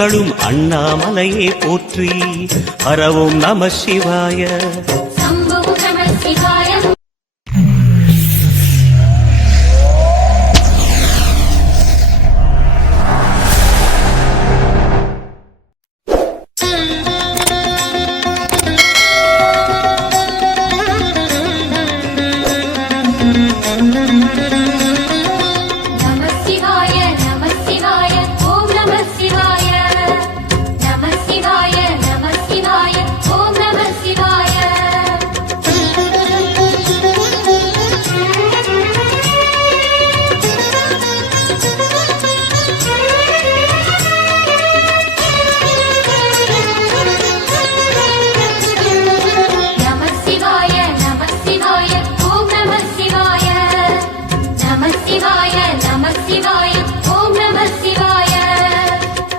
அண்ணாமலையே போற்றி. ஹரவோம் நம சிவாய. சம்போ நம சிவாய.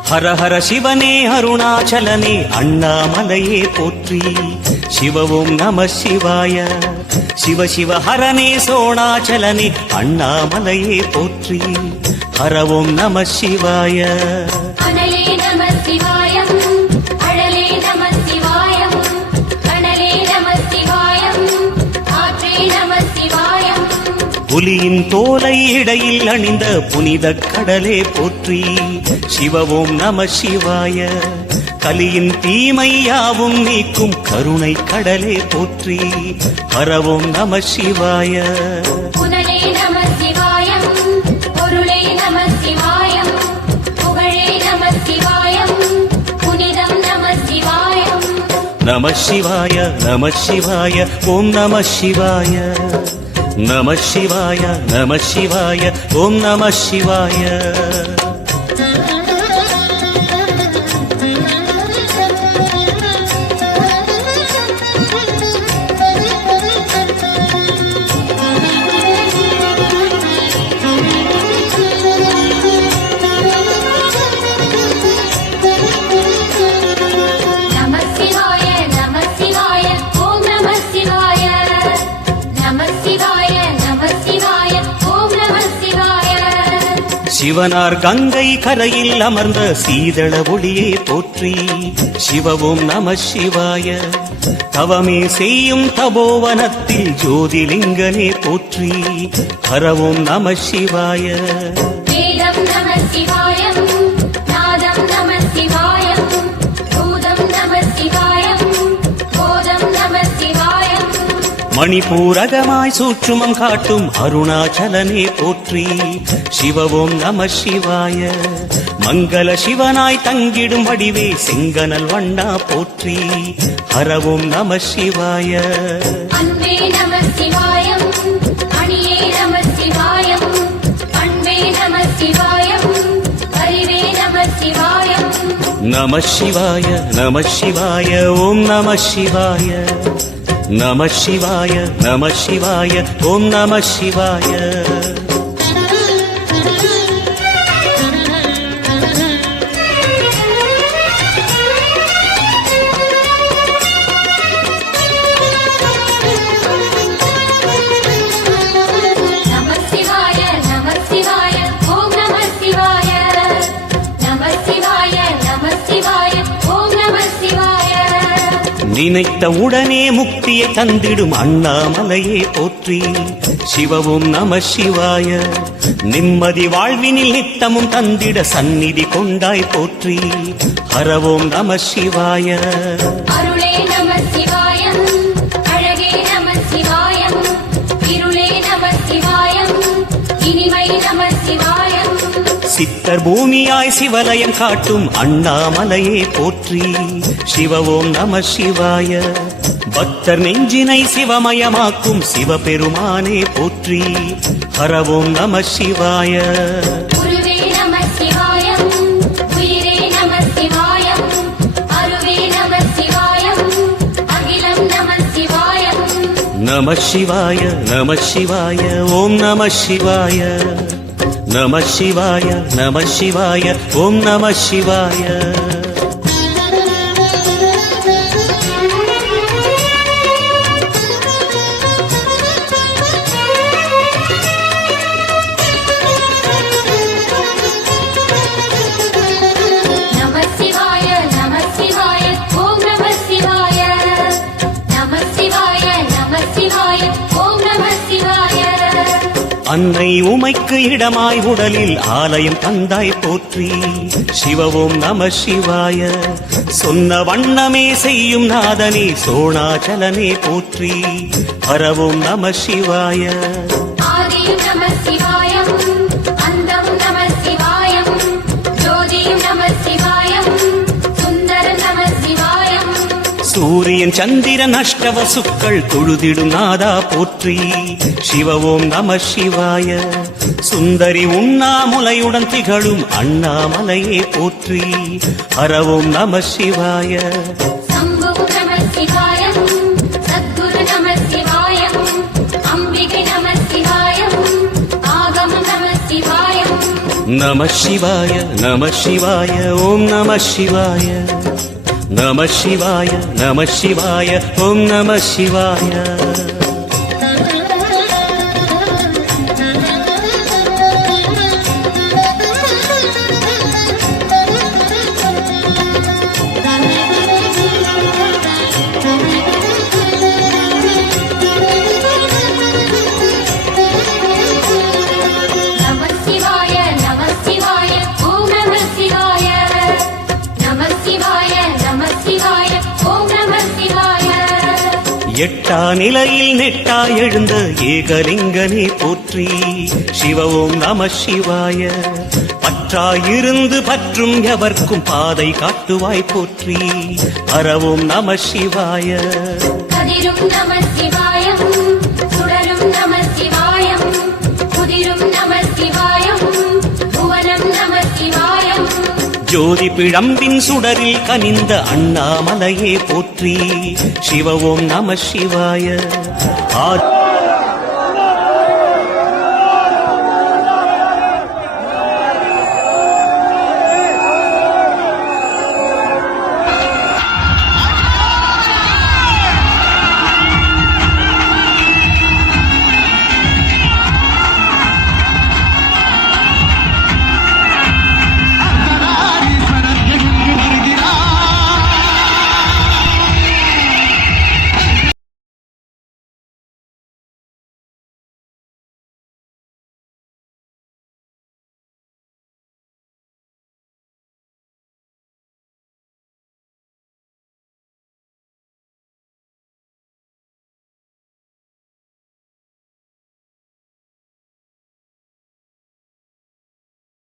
ஹர ஹர சிவனே அருணாச்சலனே அண்ணாமலையே போற்றி. சிவவும் நம சிவாய. சிவ சிவ ஹரனே சோணாச்சலனே அண்ணாமலையே போற்றி. ஹரவோம் நம சிவாய. அனலே நம சிவாயம், அழலே நம சிவாயம், கனலே நம சிவாயம், ஆற்றே நம சிவாயம். புலியின் தோலை இடையில் அணிந்த புனித கடலே போற்றி. சிவவோம் நம சிவாய. கலியின் தீமையாவும் நீக்கும் கருணை கடலே போற்றி. ஹரவோம் நம சிவாய. புனலே நம சிவாயம், பொருளே நம சிவாயம், புகழே நம சிவாயம், புனிதம் நம சிவாயம். நம சிவாய நம சிவாய ஓம் நம சிவாய. நம சிவாய நம சிவாய ஓம் நம சிவாய. சிவனார் கங்கை கரையில் அமர்ந்த சீதள ஒளியே போற்றி. சிவவும் நம சிவாய. தவமே செய்யும் தபோவனத்தில் ஜோதிலிங்கனே போற்றி. ஹரவோம் நம சிவாய. வேதம் நம சிவாயம், நாதம் நம சிவாயம், பூதம் நம சிவாயம், போதம் நம சிவாயம். மணிபூரகமாய் சூற்றுமம் காட்டும் அருணாச்சலனே போற்றி. சிவவோம் நம சிவாய. மங்கள சிவனாய் தங்கிடும் வடிவே செங்கனல் வண்ணா போற்றி. ஹரவோம் நம சிவாய. அன்பே நம சிவாயம், அணியே நம சிவாயம், அன்பே நம சிவாயம், அறிவே நம சிவாயம். நம சிவாய நம சிவாய ஓம் நம சிவாய. நம சிவாய நம சிவாய ஓம் நம சிவாய. நினைத்த உடனே முக்தியை தந்திடும் அண்ணாமலையே போற்றி. சிவவும் நம சிவாய. நிம்மதி வாழ்வினில் நித்தமும் தந்திட சந்நிதி கொண்டாய் போற்றி. ஹரவோம் நம சிவாய. அருளே நம சிவாயம், அழகே நம சிவாயம், இருளே நம சிவாயம், இனிமை நம சிவாயம். சித்தர் பூமியாய் சிவலயம் காட்டும் அண்ணாமலையே போற்றி. சிவவோம் நம சிவாய. பக்தர் நெஞ்சினை சிவமயமாக்கும் சிவபெருமானே போற்றி. ஹரவோம் நம சிவாய. குருவே நம சிவாயம், உயிரே நம சிவாயம், அருவே நம சிவாயம், அகிலம் நம சிவாயம். நம சிவாய நம சிவாய ஓம் நம சிவாய. நம சிவாய நம சிவாய ஓம் நம சிவாய. நம அன்னை உமைக்கு இடமாய் உடலில் ஆலயம் தந்தாய் போற்றி. சிவ ஓம் நம சிவாய. சொன்ன வண்ணமே செய்யும் நாதனே சோணாச்சலனே போற்றி. ஹர ஓம் நம சிவாய. ஆதியும் நம சிவாயம் அந்தம் நம சிவாயம் ஜோதியும் நம சிவாயம் சுந்தரம் நம சிவாயம். சூரியன் சந்திரன் அஷ்டவசுக்கள் தொழுதிடும் நாதா போற்றி. சிவ ஓம் நம சிவாய. சுந்தரி உண்ணாமுலையுடன் திகழும் அண்ணாமலையே போற்றி. ஹர ஓம் நம சிவாய. சம்பு நம சிவாயம் சத்குரு நம சிவாயம் அம்பிகை நம சிவாயம் ஆகம நம சிவாயம். நம சிவாய நம சிவாய ஓம் நம சிவாய. நம சிவாய நம சிவாய ஓம் நம சிவாய. நம சிவாய நம சிவாய ஓம் நம சிவாய. நம சிவாய நம சிவாய ஓம் நம சிவாய. எட்டா நிலையில் நெட்டா எழுந்த ஏகலிங்கனே போற்றி. சிவ ஓம் நம சிவாய. பற்றாயிருந்து பற்றும் எவர்க்கும் பாதை காட்டுவாய் போற்றி. ஹர ஓம் நம சிவாய. கதிரும் நம சிவாயம் சுடரும் நம சிவாயம் குதிரும் நம சிவாயம் புவனம் நம சிவாயம். ஜோதி பிழம்பின் சுடரில் கனிந்த அண்ணாமலையே போற்றி. சிவ ஓம் நம சிவாய.